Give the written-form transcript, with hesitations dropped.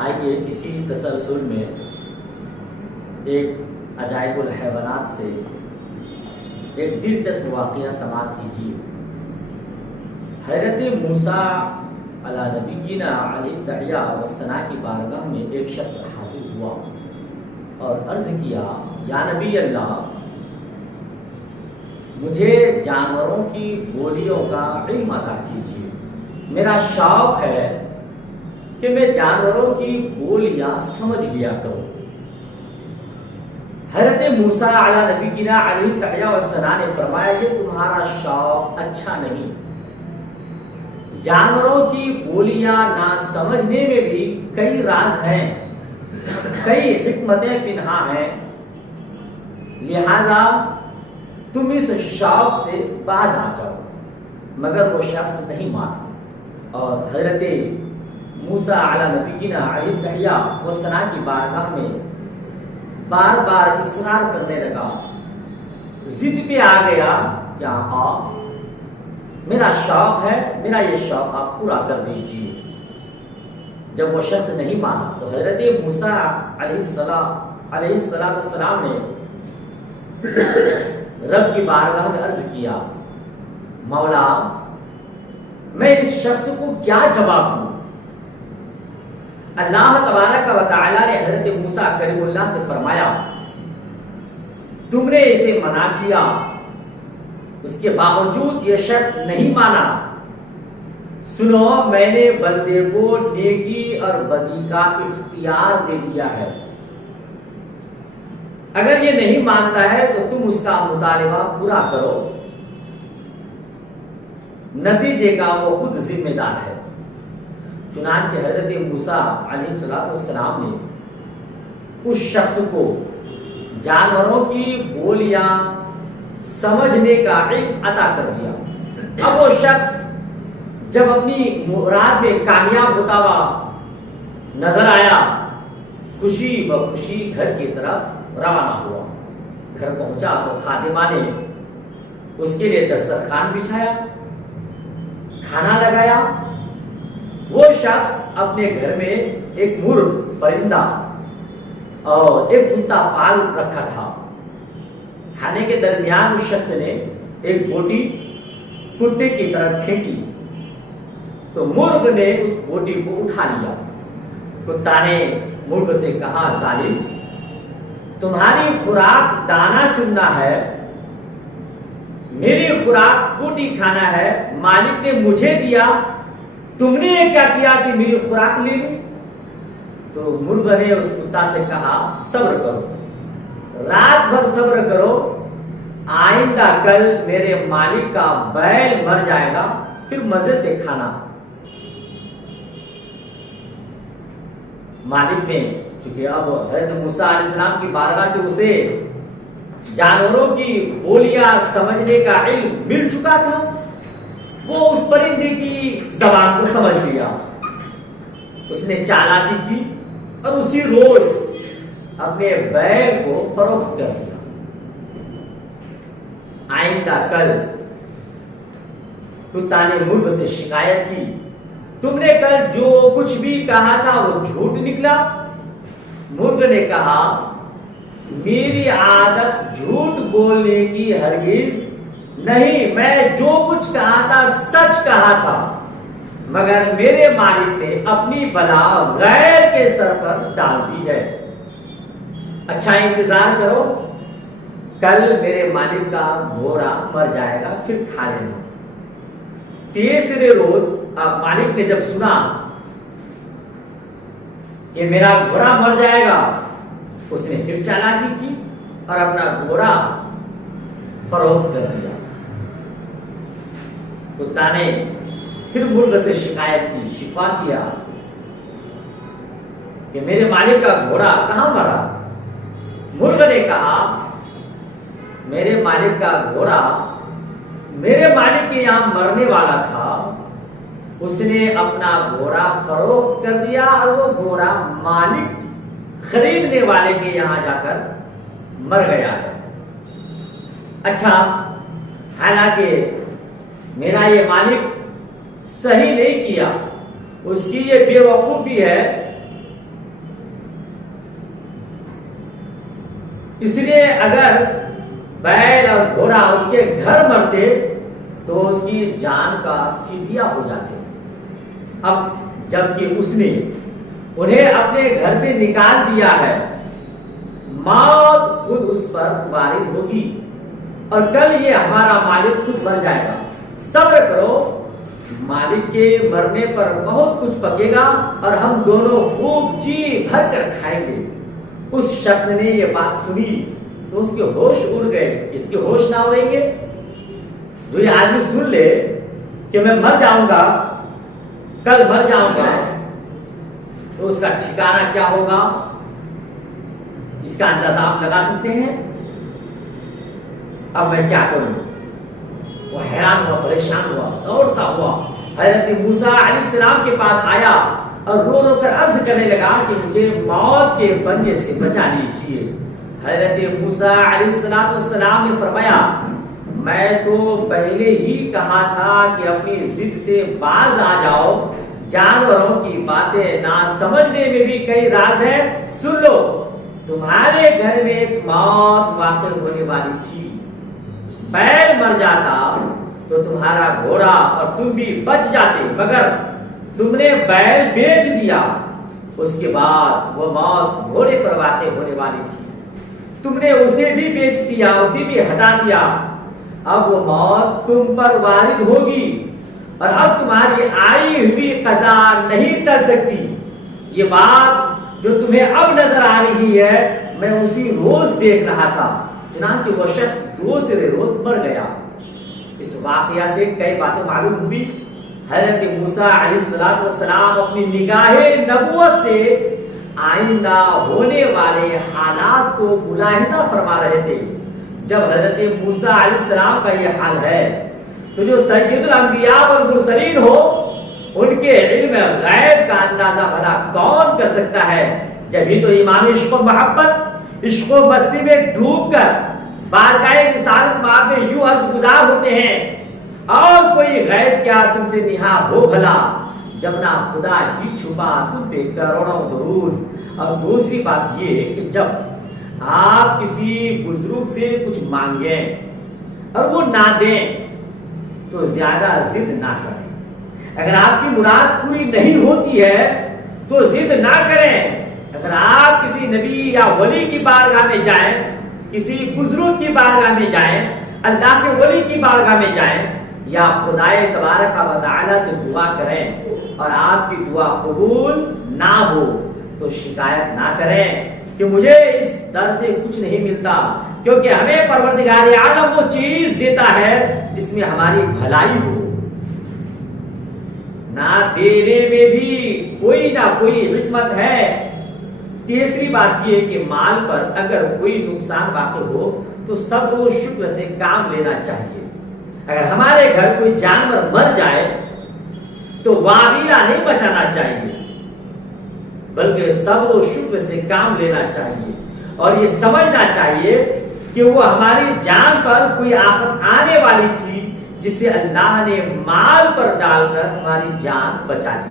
آئیے اسی تسلسل میں ایک عجائب الحیوانات سے ایک دلچسپ واقعہ سماعت کیجیے۔ حضرت موسیٰ علی نبینا علیہ التحیہ والثناء کی بارگاہ میں ایک شخص حاضر ہوا اور عرض کیا، یا نبی اللہ، مجھے جانوروں کی بولیوں کا علم عطا کیجیے۔ میرا شوق ہے کہ میں جانوروں کی بولیاں سمجھ لیا کروں۔ حضرت موسیٰ علی نبینا علیہ التحیہ والثناء نے فرمایا، یہ تمہارا شوق اچھا نہیں۔ جانوروں کی بولیاں نہ سمجھنے میں بھی کئی راز ہیں، کئی حکمتیں پنہا ہیں، لہذا تم اس شوق سے باز آ جاؤ۔ مگر وہ شخص نہیں مانا اور حضرت موسیٰ علی نبینا علیہ التحیہ والثناء کی بارگاہ میں بار بار اصرار کرنے لگا، ضد پہ آ گیا کہ آقا میرا شوق ہے، میرا یہ شوق آپ پورا کر دیجیے۔ جب وہ شخص نہیں مانا تو حضرت موسیٰ علیہ السلام نے رب کی بارگاہ میں عرض کیا، مولا میں اس شخص کو کیا جواب دوں؟ اللہ تبارک و تعالی نے حضرت موسیٰ کریم اللہ سے فرمایا، تم نے اسے منع کیا، اس کے باوجود یہ شخص نہیں مانا۔ سنو، میں نے بندے کو نیکی اور بدی کا اختیار دے دیا ہے، اگر یہ نہیں مانتا ہے تو تم اس کا مطالبہ پورا کرو، نتیجے کا وہ خود ذمہ دار ہے۔ چنانچہ حضرت موسیٰ علیہ السلام نے اس شخص کو جانوروں کی بولیاں سمجھنے کا علم عطا کر دیا۔ اب وہ شخص جب اپنی مراد میں کامیاب ہوتا ہوا نظر آیا، خوشی بخوشی گھر کی طرف روانہ ہوا۔ گھر پہنچا تو خادمہ نے اس کے لیے دسترخوان بچھایا، کھانا لگایا۔ وہ شخص اپنے گھر میں ایک مرغ پرندہ اور ایک کتا پال رکھا تھا۔ کھانے کے درمیان اس شخص نے ایک بوٹی کتے کی طرف پھینکی تو مرغ نے اس بوٹی کو اٹھا لیا۔ کتا نے مرغ سے کہا، ظالم، تمہاری خوراک دانا چننا ہے، میری خوراک بوٹی کھانا ہے، مالک نے مجھے دیا، تم نے کیا کیا کہ میری خوراک لے لی؟ تو مرغ نے اس کتا سے کہا، صبر کرو، رات بھر صبر کرو، آئندہ کل میرے مالک کا بیل مر جائے گا، پھر مزے سے کھانا۔ مالک نے چونکہ اب حضرت موسیٰ علیہ السلام کی بارگاہ سے اسے جانوروں کی بولیاں سمجھنے کا علم مل چکا تھا، وہ اس پرندے کی زبان کو سمجھ لیا۔ اس نے چالاکی کی اور اسی روز اپنے بیل کو فروخت کر دیا۔ آئندہ کل کتا نے مرغ سے شکایت کی، تم نے کل جو کچھ بھی کہا تھا وہ جھوٹ نکلا۔ مرغ نے کہا، میری عادت جھوٹ بولنے کی ہرگز نہیں، میں جو کچھ کہا تھا سچ کہا تھا، مگر میرے مالک نے اپنی بلا غیر کے سر پر ڈال دی ہے۔ اچھا انتظار کرو، کل میرے مالک کا گھوڑا مر جائے گا، پھر کھا لینا۔ تیسرے روز اب مالک نے جب سنا کہ میرا گھوڑا مر جائے گا، اس نے پھر چالاکی کی اور اپنا گھوڑا فروخت کر دیا۔ کتا نے پھر مرغ سے شکایت کی، شکوا کیا کہ میرے مالک کا گھوڑا کہاں مرا؟ مرغ نے کہا، میرے مالک کا گھوڑا میرے مالک کے یہاں مرنے والا تھا، اس نے اپنا گھوڑا فروخت کر دیا اور وہ گھوڑا مالک خریدنے والے کے یہاں جا کر مر گیا ہے۔ اچھا، حالانکہ میرا یہ مالک صحیح نہیں کیا، اس کی یہ بے وقوفی ہے اس لیے اگر بیل اور گھوڑا اس کے گھر مرتے تو اس کی جان کا فدیہ ہو جاتے. اب جبکہ اس نے انہیں اپنے گھر سے نکال دیا ہے، موت خود اس پر وارد ہوگی اور کل یہ ہمارا مالک خود مر جائے گا. صبر کرو، مالک کے مرنے پر بہت کچھ پکے گا اور ہم دونوں خوب جی بھر کر کھائیں گے. اس شخص نے یہ بات سنی تو اس کے ہوش اڑ گئے. کس کے ہوش نہ اڑیں گے؟ جو یہ آدمی سن لے کہ میں مر جاؤں گا، کل مر جاؤں گا، تو اس کا ٹھکانہ کیا ہوگا، اس کا اندازہ آپ لگا سکتے ہیں. اب میں کیا کروں؟ وہ حیران ہوا، پریشان ہوا، دوڑتا ہوا حضرت موسیٰ علیہ السلام کے پاس آیا اور رو رو کر عرض کرنے لگا کہ مجھے موت کے پنجے سے بچا لیجیے. حضرت موسیٰ علیہ السلام نے فرمایا، میں تو پہلے ہی کہا تھا کہ اپنی ضد سے باز آ جاؤ. جانوروں کی باتیں نہ سمجھنے میں بھی کئی راز ہیں. سن لو، تمہارے گھر میں ایک موت واقع ہونے والی تھی. بیل مر جاتا تو تمہارا گھوڑا اور تم بھی بچ جاتے، مگر تم نے بیل بیچ دیا. اس کے بعد وہ موت گھوڑے پر واقع ہونے والی تھی، تم نے اسے بھی بیچ دیا، اسے بھی ہٹا دیا. اب وہ موت تم پر وارد ہوگی اور اب تمہاری آئی ہوئی قضا نہیں ٹل سکتی. یہ بات جو تمہیں اب نظر آ رہی ہے میں اسی روز دیکھ رہا تھا. چنانچہ وہ شخص دوسرے روز مر گیا. اس واقعہ سے کئی باتیں معلوم ہوئی. حضرت موسیٰ علیہ السلام اپنی نگاہ نبوت سے آئندہ ہونے والے حالات کو ملاحظہ فرما رہے تھے. جب حضرت موسیٰ علیہ السلام کا یہ حال ہے تو جو سید الانبیاء والمرسلین ہو ان کے علم غیب کا اندازہ بھلا کون کر سکتا ہے؟ جبھی تو امام عشق و محبت، عشق و مستی میں ڈوب کر بارگاہ رسالت مآب میں یوں عرض گزار ہوتے ہیں، اور کوئی غیب کیا تم سے نہا ہو بھلا، جب نہ خدا ہی چھپا تم پہ کروڑوں درود. اور دوسری بات یہ کہ جب آپ کسی بزرگ سے کچھ مانگیں اور وہ نہ دیں تو زیادہ ضد نہ کریں. اگر آپ کی مراد پوری نہیں ہوتی ہے تو ضد نہ کریں. اگر آپ کسی نبی یا ولی کی بارگاہ میں جائیں، کسی بزرگ کی بارگاہ میں جائیں، اللہ کے ولی کی بارگاہ میں جائیں یا خدائے تبارک و تعالی سے دعا کریں اور آپ کی دعا قبول نہ ہو تو شکایت نہ کریں کہ مجھے اس در سے کچھ نہیں ملتا، کیونکہ ہمیں پروردگار عالم وہ چیز دیتا ہے جس میں ہماری بھلائی ہو. نہ دینے میں بھی کوئی نہ کوئی حکمت ہے. تیسری بات یہ کہ مال پر اگر کوئی نقصان واقع ہو تو صبر و شکر سے کام لینا چاہیے. اگر ہمارے گھر کوئی جانور مر جائے تو واویلا نہیں بچانا چاہیے، بلکہ صبر و شکر سے کام لینا چاہیے اور یہ سمجھنا چاہیے کہ وہ ہماری جان پر کوئی آفت آنے والی تھی جس سے اللہ نے مال پر ڈال کر ہماری جان بچا لی.